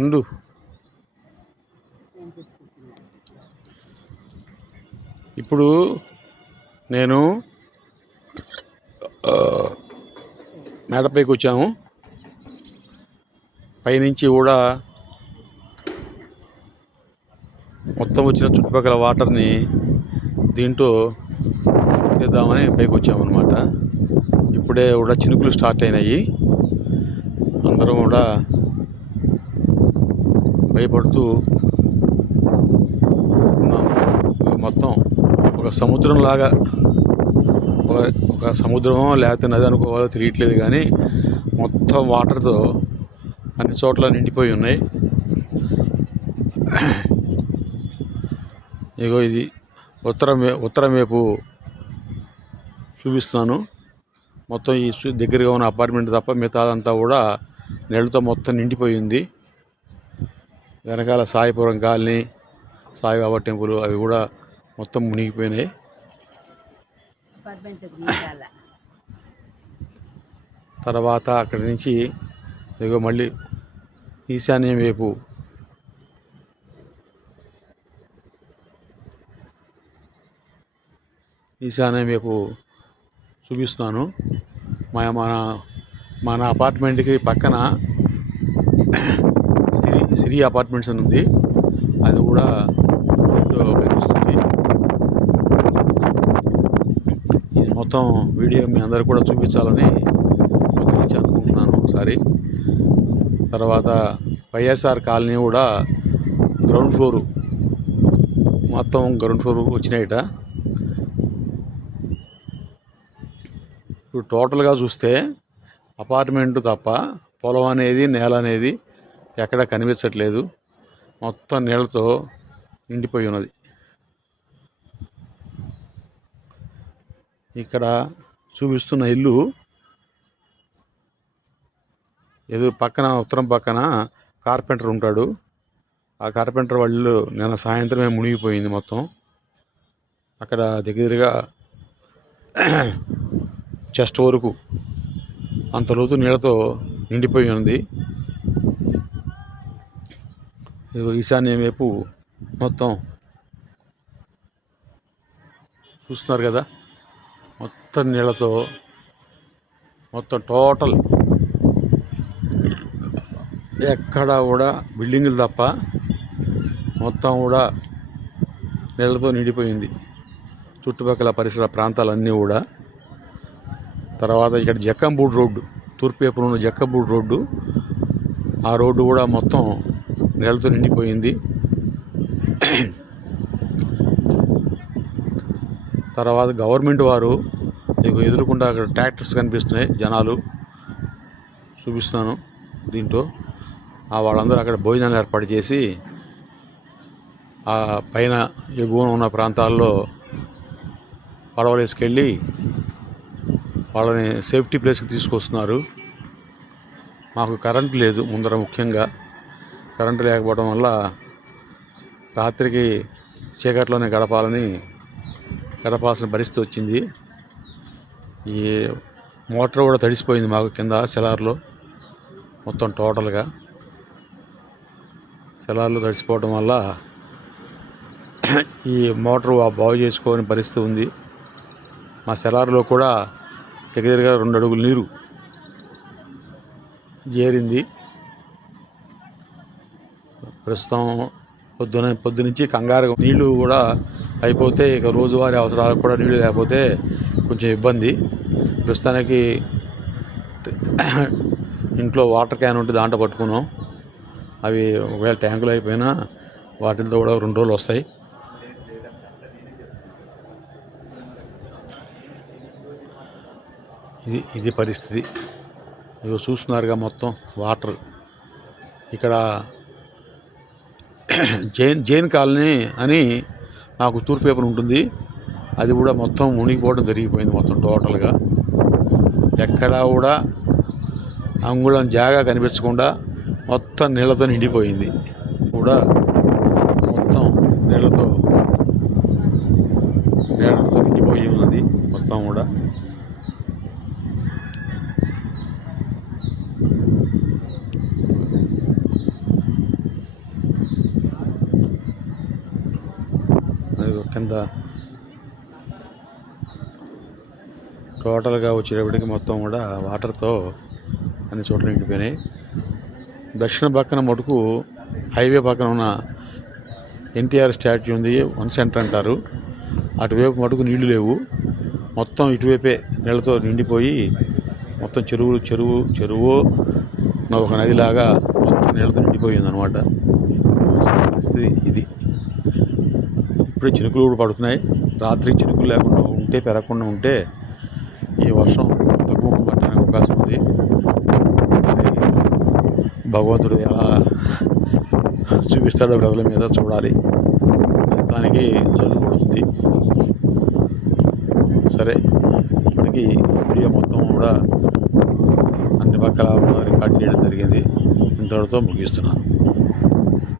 ఉండు. ఇప్పుడు నేను మేడపైకి వచ్చాము పైనుంచి కూడా మొత్తం వచ్చిన చుట్టుపక్కల వాటర్ని దీంట్లో తీద్దామని పైకి వచ్చామన్నమాట ఇప్పుడే కూడా చినుకులు స్టార్ట్ అయినాయి. అందరం కూడా భయపడుతూ మొత్తం ఒక సముద్రం లాగా ఒక ఒక సముద్రమో లేకపోతే నది అనుకోవాలో తెలియట్లేదు కానీ మొత్తం వాటర్తో అన్ని చోట్ల నిండిపోయి ఉన్నాయి. ఇగో ఇది ఉత్తరం ఉత్తరం వైపు చూపిస్తున్నాను. మొత్తం ఈ దగ్గరగా ఉన్న అపార్ట్మెంట్ తప్ప మిగతాదంతా కూడా నెలతో మొత్తం నిండిపోయింది. వెనకాల సాయిపురం కాలనీ సాయిబాబా టెంపుల్ అవి కూడా మొత్తం మునిగిపోయినాయి. తర్వాత అక్కడి నుంచి ఇదిగో మళ్ళీ ఈశాన్యం వైపు. ఈశాన్యం వైపు చూపిస్తున్నాను. మా మన మన అపార్ట్మెంట్కి పక్కన సిరి సిరి అపార్ట్మెంట్స్ అని ఉంది. అది కూడా కనిపిస్తుంది. ఇది మొత్తం వీడియో మీ అందరు కూడా చూపించాలని పొద్దు అనుకుంటున్నాను ఒకసారి. తర్వాత వైఎస్ఆర్ కాలనీ కూడా గ్రౌండ్ ఫ్లోరు మొత్తం గ్రౌండ్ ఫ్లోర్ వచ్చినాయట. ఇప్పుడు టోటల్గా చూస్తే అపార్ట్మెంట్ తప్ప పొలం అనేది నేల అనేది ఎక్కడ కనిపించట్లేదు. మొత్తం నీళ్ళతో నిండిపోయి ఉన్నది. ఇక్కడ చూపిస్తున్న ఇల్లు ఏదో పక్కన ఉత్తరం పక్కన కార్పెంటర్ ఉంటాడు. ఆ కార్పెంటర్ వాళ్ళు నిన్న సాయంత్రమే మునిగిపోయింది మొత్తం. అక్కడ దగ్గరగా చెస్ట్ వరకు అంత లోతు నీళ్ళతో నిండిపోయి ఉంది ఈశాన్యం వైపు మొత్తం చూస్తున్నారు కదా? మొత్తం నీళ్ళతో మొత్తం టోటల్ ఎక్కడ కూడా బిల్డింగులు తప్ప మొత్తం కూడా నీళ్ళతో నిండిపోయింది. చుట్టుపక్కల పరిసర ప్రాంతాలన్నీ కూడా. తర్వాత ఇక్కడ జక్కంబూడి రోడ్డు తూర్పు వైపున ఉన్న జక్కంబూడి రోడ్డు ఆ రోడ్డు కూడా మొత్తం నీళ్ళతో నిండిపోయింది. తర్వాత గవర్నమెంట్ వారు మీకు ఎదురుకుండా అక్కడ ట్రాక్టర్స్ కనిపిస్తున్నాయి జనాలు చూపిస్తున్నాను దీంట్లో. ఆ వాళ్ళందరూ అక్కడ భోజనాలు ఏర్పాటు చేసి ఆ పైన ఎగువన ఉన్న ప్రాంతాల్లో పడవలు వేసుకెళ్ళి వాళ్ళని సేఫ్టీ ప్లేస్కి తీసుకొస్తున్నారు. మాకు కరెంట్ లేదు ముందర ముఖ్యంగా. కరెంటు లేకపోవడం వల్ల రాత్రికి చీకట్లోనే గడపాలని గడపాల్సిన పరిస్థితి వచ్చింది. ఈ మోటార్ కూడా తడిసిపోయింది మాకు కింద సెలార్లో మొత్తం టోటల్గా. సెలార్లో తడిసిపోవడం వల్ల ఈ మోటార్ బాగు చేసుకోని పరిస్థితి ఉంది. మా సెలార్లో కూడా దగ్గరగా రెండు అడుగులు నీరు చేరింది ప్రస్తుతం పొద్దున పొద్దునుంచి కంగారు నీళ్ళు కూడా అయిపోతే ఇక రోజువారీ అవసరాలకు కూడా నీళ్ళు లేకపోతే కొంచెం ఇబ్బంది. ప్రస్తుతానికి ఇంట్లో వాటర్ క్యాన్ ఉంటే దాంట్లో పట్టుకున్నాం. అవి ఒకవేళ ట్యాంకులు అయిపోయినా వాటితో కూడా రెండు రోజులు వస్తాయి. ఇది ఇది పరిస్థితి. ఇవి చూస్తున్నారుగా మొత్తం వాటర్. ఇక్కడ జైన్ జైన్ కాలనీ అని నాకు తూర్పు పేపర్ ఉంటుంది. అది కూడా మొత్తం మునిగిపోవడం జరిగిపోయింది మొత్తం టోటల్గా. ఎక్కడా కూడా అంగుళం జాగా కనిపించకుండా మొత్తం నీళ్ళతో నిండిపోయింది. కూడా మొత్తం నీళ్ళతో నీళ్ళతో నిండిపోయి ఉన్నది మొత్తం కూడా. కింద. టోటల్గా వచ్చేటప్పటికి మొత్తం కూడా వాటర్తో అన్ని చోట్ల నిండిపోయినాయి. దక్షిణ పక్కన మటుకు హైవే పక్కన ఉన్న ఎన్టీఆర్ స్టాచ్యూ ఉంది వన్ సెంటర్ అంటారు. అటువైపు మటుకు నీళ్ళు లేవు. మొత్తం ఇటువైపే నీళ్ళతో నిండిపోయి మొత్తం చెరువులు చెరువు చెరువు ఒక నదిలాగా మొత్తం నీళ్ళతో నిండిపోయింది అనమాట పరిస్థితి ఇది. ఇప్పుడే చినుకులు కూడా పడుతున్నాయి. రాత్రి చినుకులు లేకుండా ఉంటే పెరగకుండా ఉంటే ఈ వర్షం తక్కువ పట్టడానికి అవకాశం ఉంది. భగవంతుడు ఎలా చూపిస్తాడో ప్రజల మీద చూడాలి. ప్రస్తుతానికి జలుబు పడుతుంది. సరే ఇప్పటికీ వీడియో మొత్తం కూడా అన్ని పక్కల రికార్డ్ చేయడం జరిగింది. ఇంతటితో ముగిస్తున్నాను.